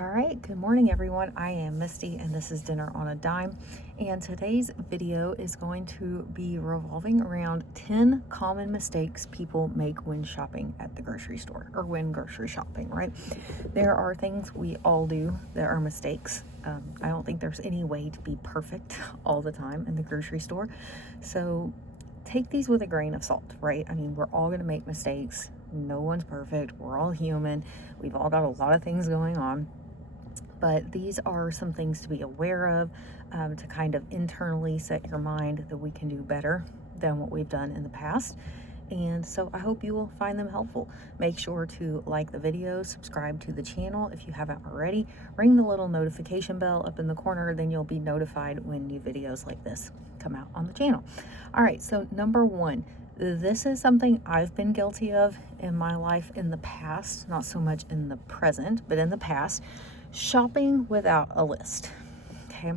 All right, good morning everyone. I am Misty and this is Dinner on a Dime. And today's video is going to be revolving around 10 common mistakes people make when shopping at the grocery store or when grocery shopping, right? There are things we all do that are mistakes. I don't think there's any way to be perfect all the time in the grocery store. So take these with a grain of salt, right? I mean, we're all going to make mistakes. No one's perfect. We're all human. We've all got a lot of things going on. But these are some things to be aware of, to kind of internally set your mind that we can do better than what we've done in the past. And so I hope you will find them helpful. Make sure to like the video, subscribe to the channel if you haven't already, ring the little notification bell up in the corner, then you'll be notified when new videos like this come out on the channel. All right, so number one, this is something I've been guilty of in my life in the past, not so much in the present, but in the past. Shopping without a list. Okay,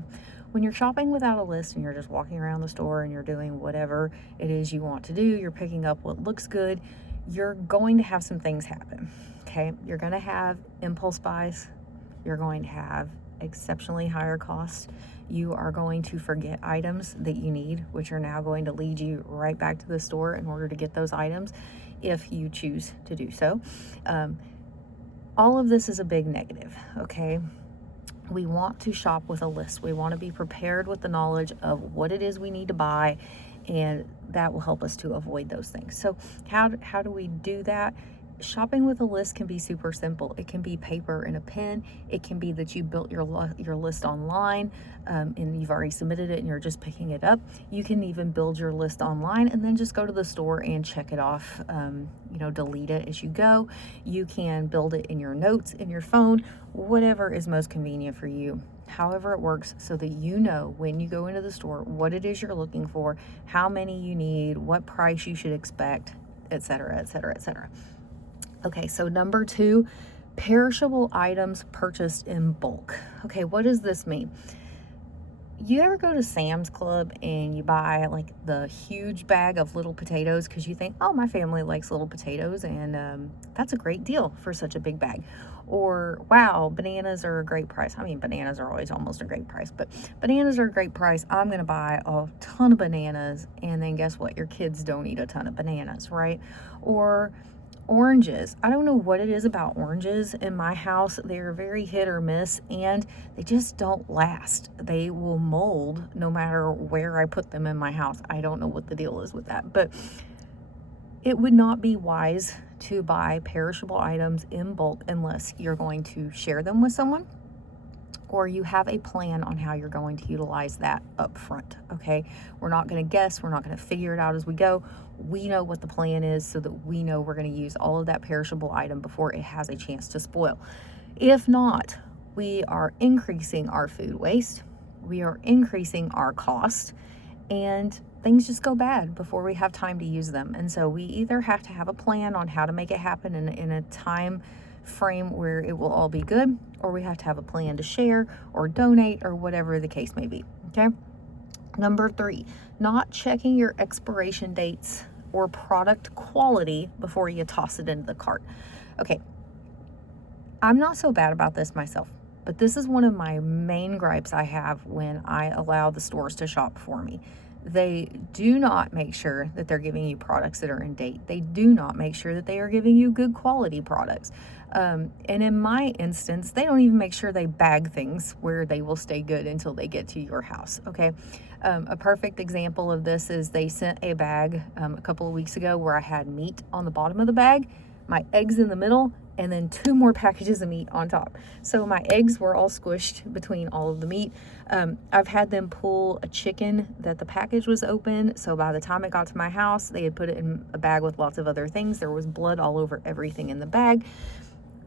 when you're shopping without a list and you're just walking around the store and you're doing whatever it is you want to do, you're picking up what looks good, you're going to have some things happen. Okay, you're going to have impulse buys, you're going to have exceptionally higher costs, you are going to forget items that you need, which are now going to lead you right back to the store in order to get those items if you choose to do so. All of this is a big negative, okay? We want to shop with a list. We want to be prepared with the knowledge of what it is we need to buy, and that will help us to avoid those things. So how do we do that? Shopping with a list can be super simple. It can be paper and a pen. It can be that you built your list online and you've already submitted it and you're just picking it up. You can even build your list online and then just go to the store and check it off, delete it as you go. You can build it in your notes, in your phone, whatever is most convenient for you. However it works, so that you know when you go into the store what it is you're looking for, how many you need, what price you should expect, etc., etc., etc. Okay, so number two, perishable items purchased in bulk. Okay, what does this mean? You ever go to Sam's Club and you buy like the huge bag of little potatoes because you think, oh, my family likes little potatoes and that's a great deal for such a big bag. Or, wow, bananas are a great price. I mean, bananas are always almost a great price, but bananas are a great price. I'm going to buy a ton of bananas, and then guess what? Your kids don't eat a ton of bananas, right? Or oranges. I don't know what it is about oranges in my house. They're very hit or miss and they just don't last. They will mold no matter where I put them in my house. I don't know what the deal is with that, but it would not be wise to buy perishable items in bulk unless you're going to share them with someone or you have a plan on how you're going to utilize that up front, okay? We're not going to guess. We're not going to figure it out as we go. We know what the plan is so that we know we're going to use all of that perishable item before it has a chance to spoil. If not, we are increasing our food waste. We are increasing our cost, and things just go bad before we have time to use them. And so we either have to have a plan on how to make it happen in a time frame where it will all be good, or we have to have a plan to share or donate or whatever the case may be, okay? Number three, not checking your expiration dates or product quality before you toss it into the cart. Okay, I'm not so bad about this myself, but this is one of my main gripes I have when I allow the stores to shop for me. They do not make sure that they're giving you products that are in date. They do not make sure that they are giving you good quality products. And in my instance, they don't even make sure they bag things where they will stay good until they get to your house, okay? A perfect example of this is they sent a bag a couple of weeks ago where I had meat on the bottom of the bag, my eggs in the middle, and then 2 more packages of meat on top. So my eggs were all squished between all of the meat. I've had them pull a chicken that the package was open. So by the time it got to my house, they had put it in a bag with lots of other things. There was blood all over everything in the bag.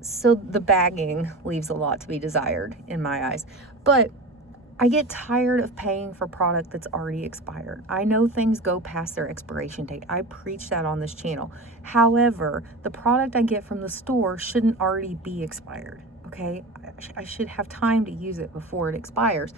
So the bagging leaves a lot to be desired in my eyes. But I get tired of paying for product that's already expired. I know things go past their expiration date. I preach that on this channel. However, the product I get from the store shouldn't already be expired, okay? I should have time to use it before it expires.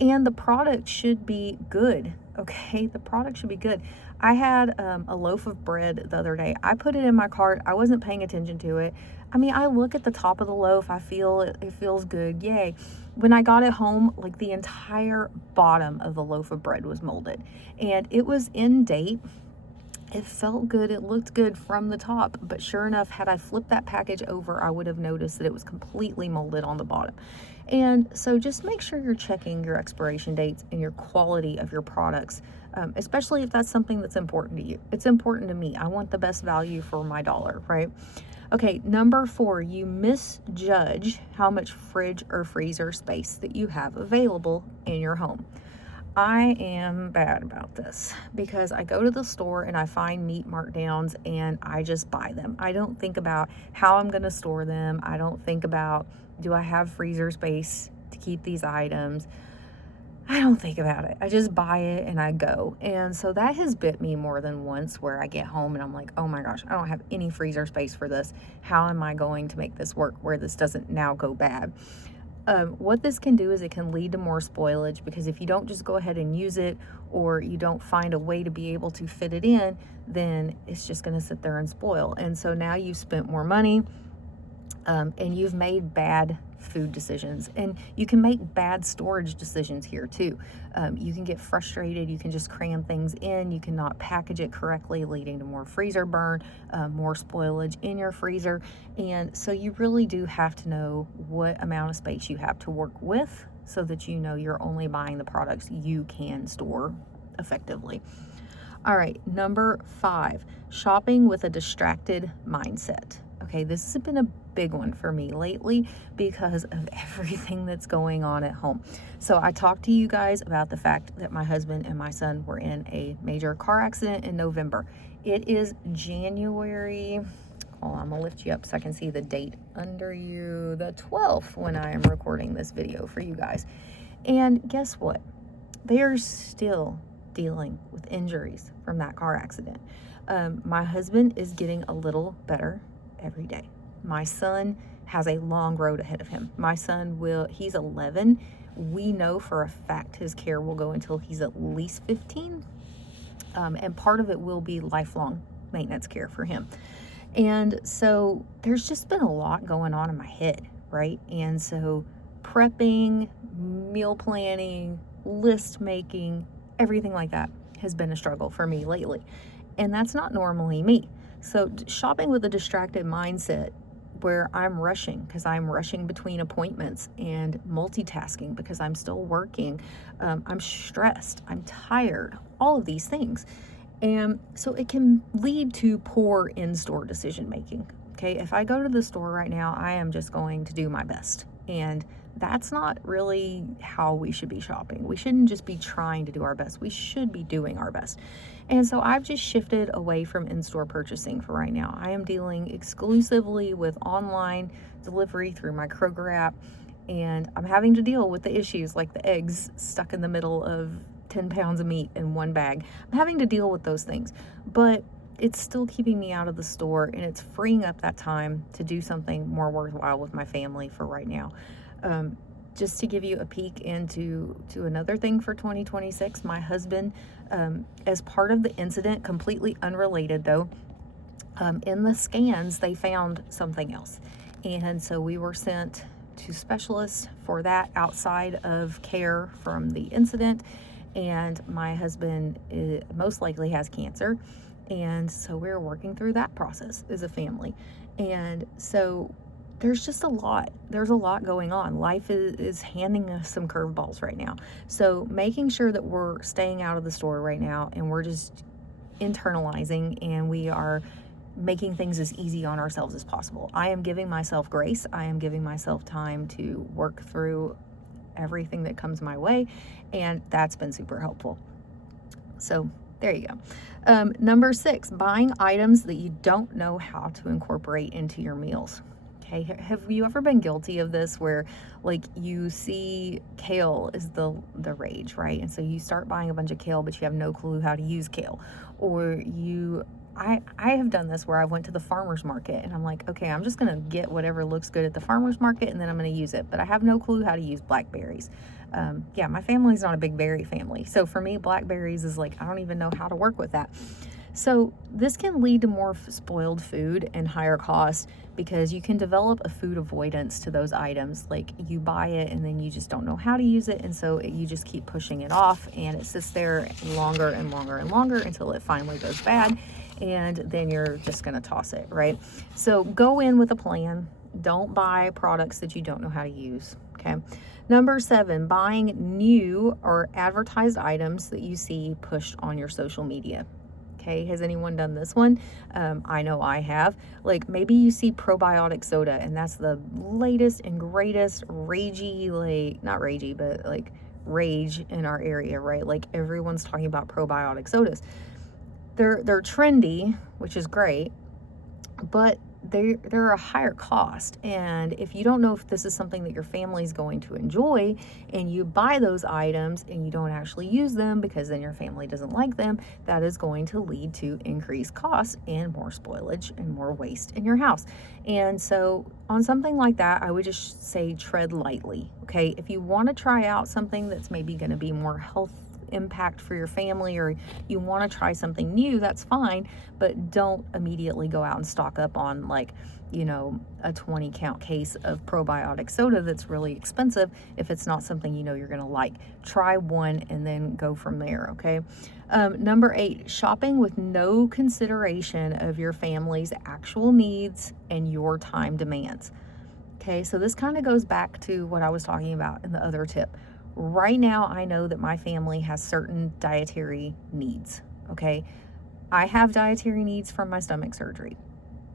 And the product should be good, okay? The product should be good. I had a loaf of bread the other day. I put it in my cart. I wasn't paying attention to it. I mean, I look at the top of the loaf. I feel it, it feels good. Yay. When I got it home, like the entire bottom of the loaf of bread was molded and it was in date. It felt good, it looked good from the top, but sure enough, had I flipped that package over, I would have noticed that it was completely molded on the bottom. And so just make sure you're checking your expiration dates and your quality of your products, especially if that's something that's important to you. It's important to me. I want the best value for my dollar, right? Okay, number 4, you misjudge how much fridge or freezer space that you have available in your home. I am bad about this because I go to the store and I find meat markdowns and I just buy them. I don't think about how I'm going to store them. I don't think about, do I have freezer space to keep these items? I don't think about it. I just buy it and I go. And so that has bit me more than once where I get home and I'm like, oh my gosh, I don't have any freezer space for this. How am I going to make this work where this doesn't now go bad? What this can do is it can lead to more spoilage, because if you don't just go ahead and use it, or you don't find a way to be able to fit it in, then it's just going to sit there and spoil. And so now you've spent more money, and you've made bad food decisions, and you can make bad storage decisions here too. You can get frustrated, you can just cram things in, you cannot package it correctly, leading to more freezer burn, more spoilage in your freezer. And so you really do have to know what amount of space you have to work with so that you know you're only buying the products you can store effectively. All right, number 5, shopping with a distracted mindset. Okay, this has been a big one for me lately because of everything that's going on at home. So I talked to you guys about the fact that my husband and my son were in a major car accident in November. It is January, hold on, I'm gonna lift you up so I can see the date under you, the 12th, when I am recording this video for you guys. And guess what? They are still dealing with injuries from that car accident. My husband is getting a little better every day. My son has a long road ahead of him. My son he's 11. We know for a fact his care will go until he's at least 15. And part of it will be lifelong maintenance care for him. And so there's just been a lot going on in my head, right? And so prepping, meal planning, list making, everything like that has been a struggle for me lately. And that's not normally me. So shopping with a distracted mindset where I'm rushing because I'm rushing between appointments and multitasking because I'm still working. I'm stressed, I'm tired, all of these things. And so it can lead to poor in-store decision making. Okay, if I go to the store right now, I am just going to do my best. And that's not really how we should be shopping. We shouldn't just be trying to do our best. We should be doing our best. And so I've just shifted away from in-store purchasing for right now. I am dealing exclusively with online delivery through my Kroger app, and I'm having to deal with the issues like the eggs stuck in the middle of 10 pounds of meat in one bag. I'm having to deal with those things, but it's still keeping me out of the store, and it's freeing up that time to do something more worthwhile with my family for right now. Just to give you a peek into another thing for 2026, my husband, as part of the incident, completely unrelated though, in the scans, they found something else. And so we were sent to specialists for that outside of care from the incident. And my husband most likely has cancer. And so we're working through that process as a family. And so there's just a lot. There's a lot going on. Life is handing us some curveballs right now. So making sure that we're staying out of the store right now and we're just internalizing and we are making things as easy on ourselves as possible. I am giving myself grace. I am giving myself time to work through everything that comes my way, and that's been super helpful. So there you go. Number 6, buying items that you don't know how to incorporate into your meals. Okay, have you ever been guilty of this where like you see kale is the rage, right? And so you start buying a bunch of kale, but you have no clue how to use kale. Or I have done this where I went to the farmer's market and I'm like, okay, I'm just going to get whatever looks good at the farmer's market and then I'm going to use it. But I have no clue how to use blackberries. Yeah, my family's not a big berry family. So for me, blackberries is like, I don't even know how to work with that. So this can lead to more spoiled food and higher costs because you can develop a food avoidance to those items. Like you buy it and then you just don't know how to use it, and so you just keep pushing it off and it sits there longer and longer and longer until it finally goes bad, and then you're just going to toss it, right? So go in with a plan. Don't buy products that you don't know how to use, okay? Number 7, buying new or advertised items that you see pushed on your social media. Okay, has anyone done this one? I know I have. Like maybe you see probiotic soda and that's the latest and greatest ragey, like not ragey, but like rage in our area, right? Like everyone's talking about probiotic sodas. They're trendy, which is great, but they're a higher cost. And if you don't know if this is something that your family's going to enjoy and you buy those items and you don't actually use them because then your family doesn't like them, that is going to lead to increased costs and more spoilage and more waste in your house. And so on something like that, I would just say tread lightly. Okay, if you want to try out something that's maybe going to be more health impact for your family, or you want to try something new, that's fine, but don't immediately go out and stock up on like, you know, a 20 count case of probiotic soda that's really expensive if it's not something you know you're going to like. Try one and then go from there, okay? Number 8, shopping with no consideration of your family's actual needs and your time demands. Okay, so this kind of goes back to what I was talking about in the other tip. Right now, I know that my family has certain dietary needs, okay? I have dietary needs from my stomach surgery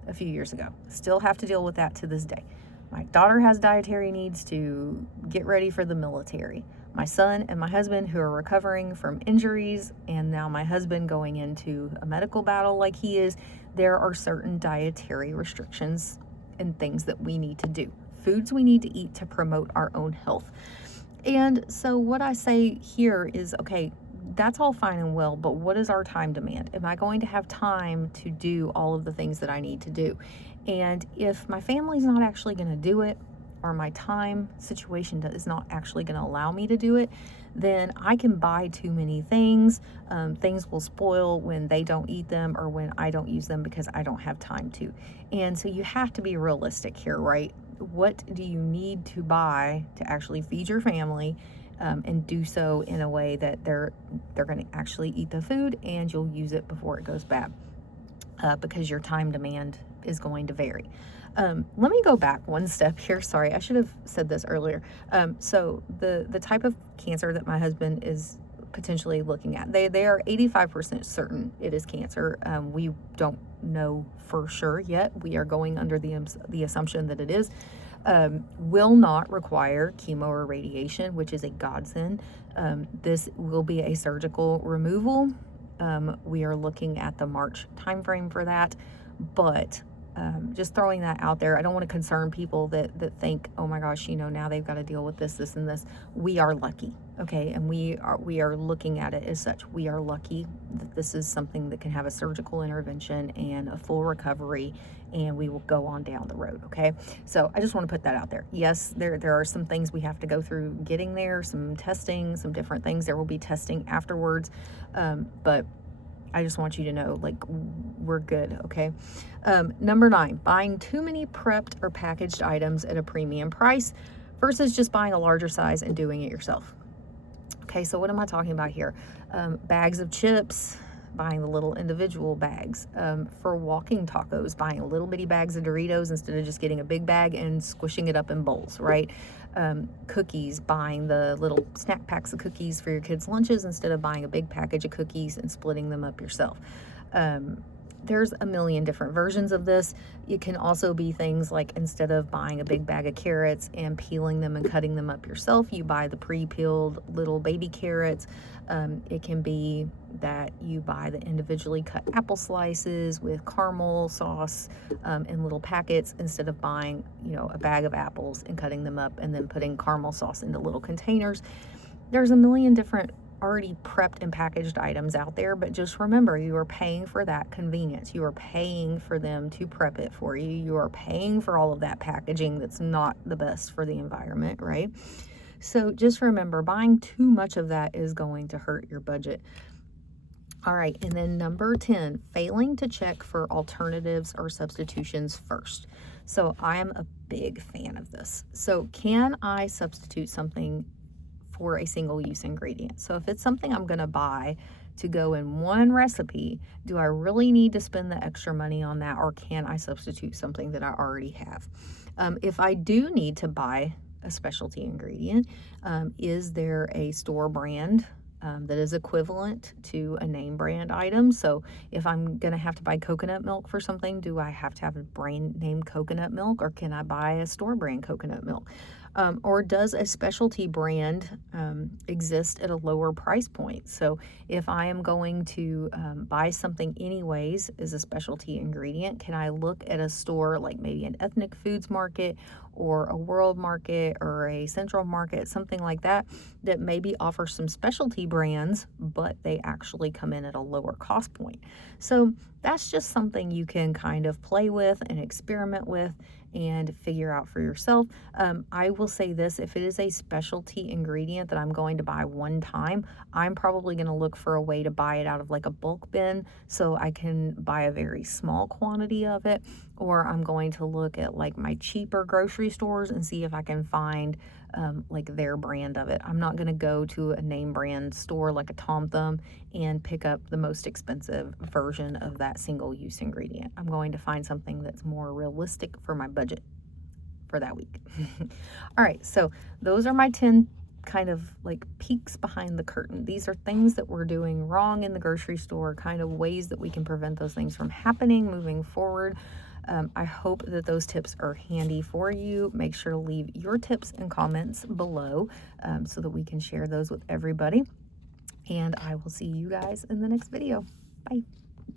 a few years ago. Still have to deal with that to this day. My daughter has dietary needs to get ready for the military. My son and my husband, who are recovering from injuries, and now my husband going into a medical battle like he is, there are certain dietary restrictions and things that we need to do. Foods we need to eat to promote our own health. And so what I say here is, okay, that's all fine and well, but what is our time demand? Am I going to have time to do all of the things that I need to do? And if my family's not actually going to do it, or my time situation is not actually going to allow me to do it, then I can buy too many things. Things will spoil when they don't eat them or when I don't use them because I don't have time to. And so you have to be realistic here, right? What do you need to buy to actually feed your family, and do so in a way that they're going to actually eat the food and you'll use it before it goes bad, because your time demand is going to vary. Let me go back one step here. Sorry, I should have said this earlier. So the type of cancer that my husband is potentially looking at, they are 85% certain it is cancer. We don't know for sure yet. We are going under the assumption that it is. Will not require chemo or radiation, which is a godsend. This will be a surgical removal. We are looking at the March timeframe for that, but just throwing that out there. I don't want to concern people that think, oh my gosh, you know, now they've got to deal with this and this. We are lucky, okay, and we are looking at it as such. We are lucky that this is something that can have a surgical intervention and a full recovery, and we will go on down the road, okay? So I just want to put that out there. Yes, there are some things we have to go through getting there, some testing, some different things. There will be testing afterwards, but I just want you to know, like, we're good, okay? Number 9, buying too many prepped or packaged items at a premium price versus just buying a larger size and doing it yourself. Okay, so what am I talking about here? Bags of chips, buying the little individual bags. For walking tacos, buying little bitty bags of Doritos instead of just getting a big bag and squishing it up in bowls, right? Cookies, buying the little snack packs of cookies for your kids' lunches instead of buying a big package of cookies and splitting them up yourself. There's a million different versions of this. It can also be things like, instead of buying a big bag of carrots and peeling them and cutting them up yourself, you buy the pre-peeled little baby carrots. It can be that you buy the individually cut apple slices with caramel sauce in little packets, instead of buying, you know, a bag of apples and cutting them up and then putting caramel sauce into little containers. There's a million different already prepped and packaged items out there, but just remember, you are paying for that convenience. You are paying for them to prep it for you. You are paying for all of that packaging that's not the best for the environment, right? So just remember, buying too much of that is going to hurt your budget. All right, and then number 10, failing to check for alternatives or substitutions first. So I am a big fan of this. So can I substitute something for a single-use ingredient? So if it's something I'm gonna buy to go in one recipe, do I really need to spend the extra money on that, or can I substitute something that I already have? If I do need to buy a specialty ingredient, is there a store brand that is equivalent to a name brand item? So if I'm gonna have to buy coconut milk for something, do I have to have a brand name coconut milk, or can I buy a store brand coconut milk? Or does a specialty brand exist at a lower price point? So if I am going to buy something anyways as a specialty ingredient, can I look at a store like maybe an ethnic foods market or a world market or a central market, something like that, that maybe offers some specialty brands, but they actually come in at a lower cost point? So that's just something you can kind of play with and experiment with and figure out for yourself. I will say this, if it is a specialty ingredient that I'm going to buy one time, I'm probably going to look for a way to buy it out of like a bulk bin so I can buy a very small quantity of it, or I'm going to look at like my cheaper grocery stores and see if I can find like their brand of it. I'm not going to go to a name brand store like a Tom Thumb and pick up the most expensive version of that single-use ingredient. I'm going to find something that's more realistic for my budget for that week. All right, so those are my 10 kind of like peeks behind the curtain. These are things that we're doing wrong in the grocery store, kind of ways that we can prevent those things from happening moving forward. I hope that those tips are handy for you. Make sure to leave your tips and comments below so that we can share those with everybody. And I will see you guys in the next video. Bye.